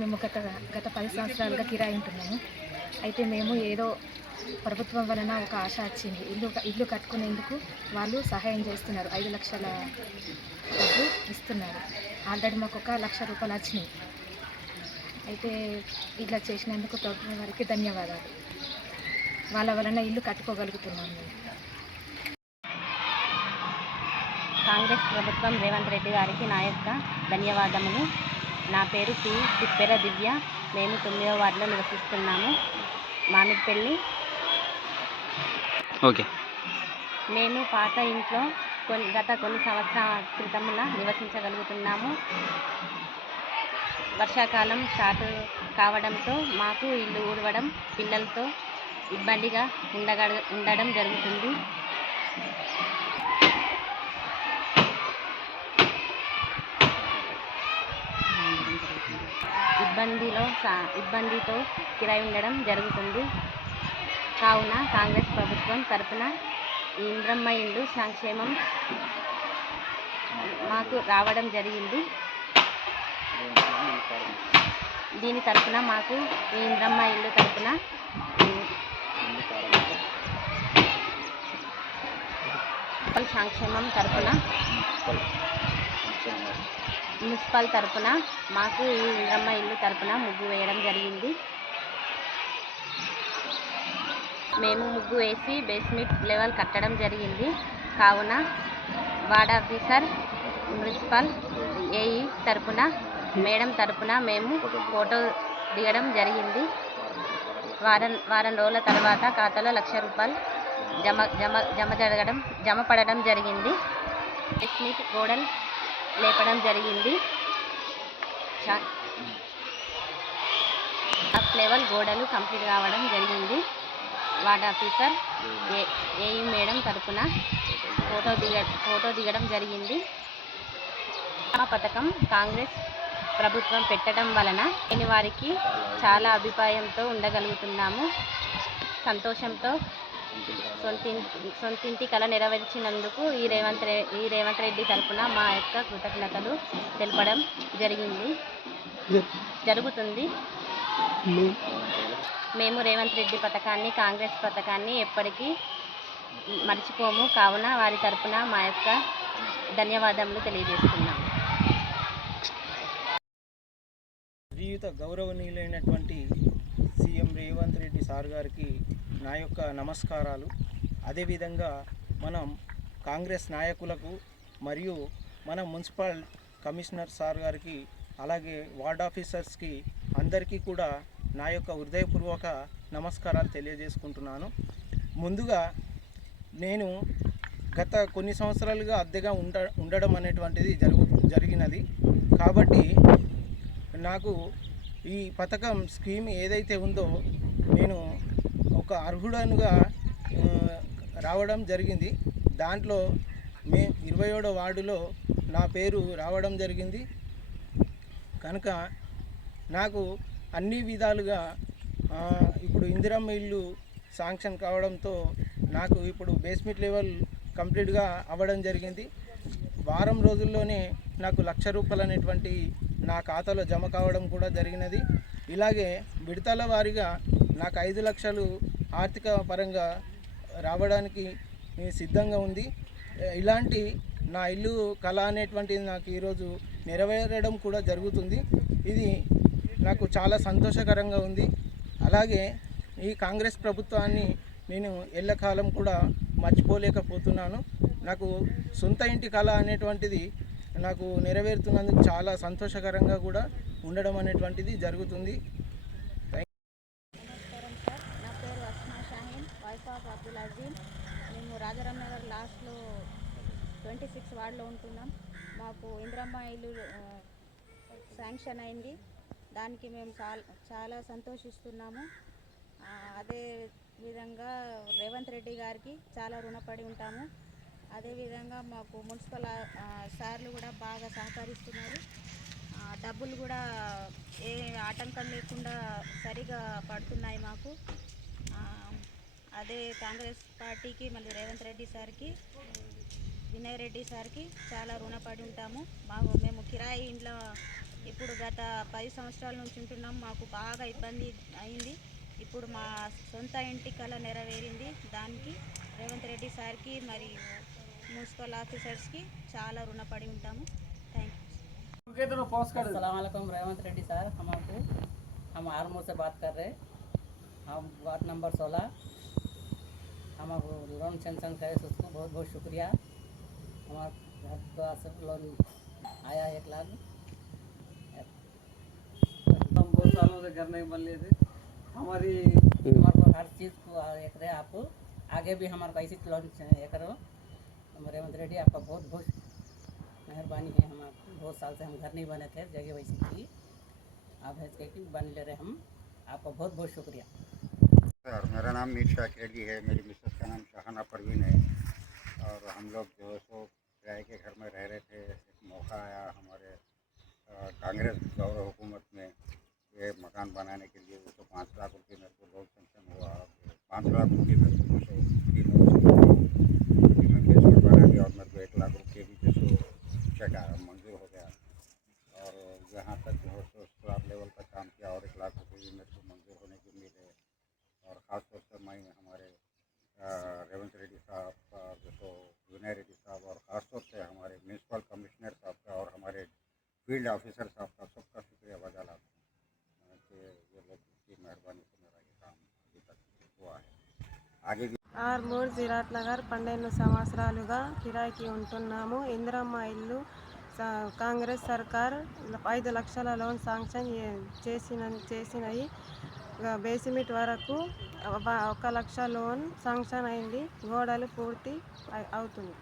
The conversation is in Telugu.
మేము గత గత పది సంవత్సరాలుగా కిరాయి ఉంటున్నాము. అయితే మేము ఏదో ప్రభుత్వం వలన ఒక ఆశ వచ్చింది. ఇల్లు ఇల్లు కట్టుకునేందుకు వాళ్ళు సహాయం చేస్తున్నారు. ఐదు లక్షల డబ్బు ఇస్తున్నారు. ఆల్రెడీ మాకు ఒక లక్ష రూపాయలు వచ్చినాయి. అయితే ఇట్లా చేసినందుకు ప్రభుత్వం వారికి ధన్యవాదాలు. వాళ్ళ వలన ఇల్లు కట్టుకోగలుగుతున్నాము మేము. కాంగ్రెస్ ప్రభుత్వం రేవంత్ రెడ్డి గారికి నా యొక్క ధన్యవాదములు. నా పేరు పి. తిప్పెర దివ్య. మేము తొమ్మిదవ వార్డులో నివసిస్తున్నాము. మామిడిపల్లి. ఓకే. మేము పాత ఇంట్లో కొన్ని గత కొన్ని సంవత్సరాల క్రితముల నివసించగలుగుతున్నాము. వర్షాకాలం స్టార్ట్ కావడంతో మాకు ఇల్లు ఊడవడం పిల్లలతో ఇబ్బందిగా ఉండగ ఉండడం జరుగుతుంది. ఇబ్బందిలో సా- ఇబ్బందితో కిరాయి ఉండడం జరుగుతుంది. కావున కాంగ్రెస్ ప్రభుత్వం తరపున ఈ ఇంద్రమ్మ ఇల్లు సంక్షేమం మాకు రావడం జరిగింది. దీని తరఫున మాకు ఈ ఇంద్రమ్మ ఇల్లు తరపున సంక్షేమం తరపున మున్సిపల్ తరపున మాకు ఈ ఇంద్రమ్మ ఇల్లు తరపున ముగ్గు వేయడం జరిగింది. మేము ముగ్గు వేసి బేస్మెంట్ లెవెల్ కట్టడం జరిగింది. కావున వార్డ్ ఆఫీసర్ మున్సిపల్ ఏఈ తరపున మేడం తరపున మేము ఫోటో దిగడం జరిగింది. వారం వారం రోజుల తర్వాత ఖాతాలో లక్ష రూపాయలు జమ జమ జమ జరగడం జమ పడడం జరిగింది. బేస్మెంట్ గోడలు లేపడం జరిగింది. చా- అప్ లెవెల్ గోడలు కంప్లీట్ కావడం జరిగింది. Ward officer A AE madam తరఫున ఫోటో దిగ ఫోటో దిగడం జరిగింది. ఆ పథకం కాంగ్రెస్ ప్రభుత్వం పెట్టడం వలన నేను వారికి చాలా అభిప్రాయంతో ఉండగలుగుతున్నాము. సంతోషంతో సొంతింటి సొంతింటి కళ నెరవేర్చినందుకు ఈ రేవంత్ ఈ రేవంత్ రెడ్డి తరఫున మా యొక్క కృతజ్ఞతలు తెలపడం జరిగింది. జరుగుతుంది. మేము రేవంత్ రెడ్డి పథకాన్ని కాంగ్రెస్ పథకాన్ని ఎప్పటికీ మర్చిపోము. కావున వారి తరపున మా యొక్క ధన్యవాదములు తెలియజేస్తున్నాము జీవిత గౌరవనీయులైనటువంటి సీఎం రేవంత్ రెడ్డి సార్ గారికి నా యొక్క నమస్కారాలు. అదేవిధంగా మనం కాంగ్రెస్ నాయకులకు మరియు మన మున్సిపల్ కమిషనర్ సార్ గారికి అలాగే వార్డ్ ఆఫీసర్స్కి అందరికీ కూడా నా యొక్క హృదయపూర్వక నమస్కారాలు తెలియజేసుకుంటున్నాను. ముందుగా నేను గత కొన్ని సంవత్సరాలుగా అద్దెగా ఉండ ఉండడం అనేటువంటిది జరుగు జరిగినది. కాబట్టి నాకు ఈ పథకం స్కీమ్ ఏదైతే ఉందో నేను ఒక అర్హుడనుగా రావడం జరిగింది. దాంట్లో మే ఇరవై ఏడో వార్డులో నా పేరు రావడం జరిగింది. కనుక నాకు అన్ని విధాలుగా ఇప్పుడు ఇందిరమ్మ ఇల్లు శాంక్షన్ కావడంతో నాకు ఇప్పుడు బేస్మెంట్ లెవెల్ కంప్లీట్గా అవ్వడం జరిగింది. వారం రోజుల్లోనే నాకు లక్ష రూపాయలు అనేటువంటి నా ఖాతాలో జమ కావడం కూడా జరిగినది. ఇలాగే విడతల వారీగా నాకు ఐదు లక్షలు ఆర్థిక పరంగా రావడానికి సిద్ధంగా ఉంది. ఇలాంటి నా ఇల్లు కళ అనేటువంటిది నాకు ఈరోజు నెరవేరడం కూడా జరుగుతుంది. ఇది నాకు చాలా సంతోషకరంగా ఉంది. అలాగే ఈ కాంగ్రెస్ ప్రభుత్వాన్ని నేను ఎల్లకాలం కూడా మర్చిపోలేకపోతున్నాను. నాకు సొంత ఇంటి కళ అనేటువంటిది నాకు నెరవేరుతున్నందుకు చాలా సంతోషకరంగా కూడా ఉండడం అనేటువంటిది జరుగుతుంది. అజీమ్ మేము రాజారాం నగర్ లాస్ట్లో ట్వంటీ సిక్స్ వార్డులో ఉంటున్నాం. మాకు ఇంద్రమ్మ ఇల్లు శాంక్షన్ అయింది. దానికి మేము చాలా చాలా సంతోషిస్తున్నాము. అదే విధంగా రేవంత్ రెడ్డి గారికి చాలా రుణపడి ఉంటాము. అదేవిధంగా మాకు మున్సిపల్ సార్లు కూడా బాగా సహకరిస్తున్నారు. డబ్బులు కూడా ఏ ఆటంకం లేకుండా సరిగా పడుతున్నాయి మాకు. అదే కాంగ్రెస్ పార్టీకి మళ్ళీ రేవంత్ రెడ్డి సార్కి వినయ్ రెడ్డి సార్కి చాలా రుణపడి ఉంటాము మాకు మేము కిరాయి ఇంట్లో ఇప్పుడు గత పది సంవత్సరాల నుంచి ఉంటున్నాం మాకు బాగా ఇబ్బంది అయింది ఇప్పుడు మా సొంత ఇంటి కళ నెరవేరింది దానికి రేవంత్ రెడ్డి సార్కి మరియు మున్సిపల్ ఆఫీసర్స్కి చాలా రుణపడి ఉంటాము thank you Aslam Revanth Reddy sir हम आपको हम आरमो से बात कर रहे हैं हम वार्ड नंबर सोलह हम आपको लोन सेंक्शन करे तो उसको बहुत बहुत शुक्रिया। हमारे घर द्वारा से लोन आया एक लाख। हम बहुत सालों से घर नहीं बन लिए थे। हमारी हमारे को हर चीज़ को एक रहे आपको आगे भी हमारे को ऐसी लोन ये करो हम रेवंत रेड्डी आपका बहुत बहुत मेहरबानी है। हम बहुत साल से हम घर नहीं बने थे जगह वैसी थी। आप है कि बन ले रहे हम। आपका बहुत बहुत शुक्रिया। सर मेरा नाम मीर शाह केडी है, मेरी मिसेस का नाम शाहाना परवीन है। और हम लोग जो है सो किराए के घर में रह रहे थे, एक मौका आया हमारे कांग्रेस गौरव हुकूमत में, ये मकान बनाने के लिए उसको पाँच लाख रुपये मेरे को लोन सेंक्शन हुआ पाँच लाख रुपये मेरे को जो में बना दिया और मेरे को एक लाख रुपये भी जो चेक मंजूर हो गया। और यहाँ तक जो है सो स्लैब लेवल का काम किया और एक लाख रुपये भी मेरे को फील्ड ऑफिसर साहब का सबका शुक्रिया बजा लाता हूँ अ, कि ये लोग की मेहरबानी से मेरा ये काम अभी तक हुआ है आगे भी ఆర్మూర్ జిరాట్ నగర్ పన్నెండు సంవత్సరాలుగా కిరాయికి ఉంటున్నాము ఇందిరమ్మ ఇల్లు స- కాంగ్రెస్ సర్కార్ ఐదు లక్షల లోన్ శాంక్షన్ చే- చేసిన చేసినాయి ఇక బేసిమెంట్ వరకు ఒక- ఒక లక్ష లోన్ శాంక్షన్ అయింది గోడలు పూర్తి అయి- అవుతుంది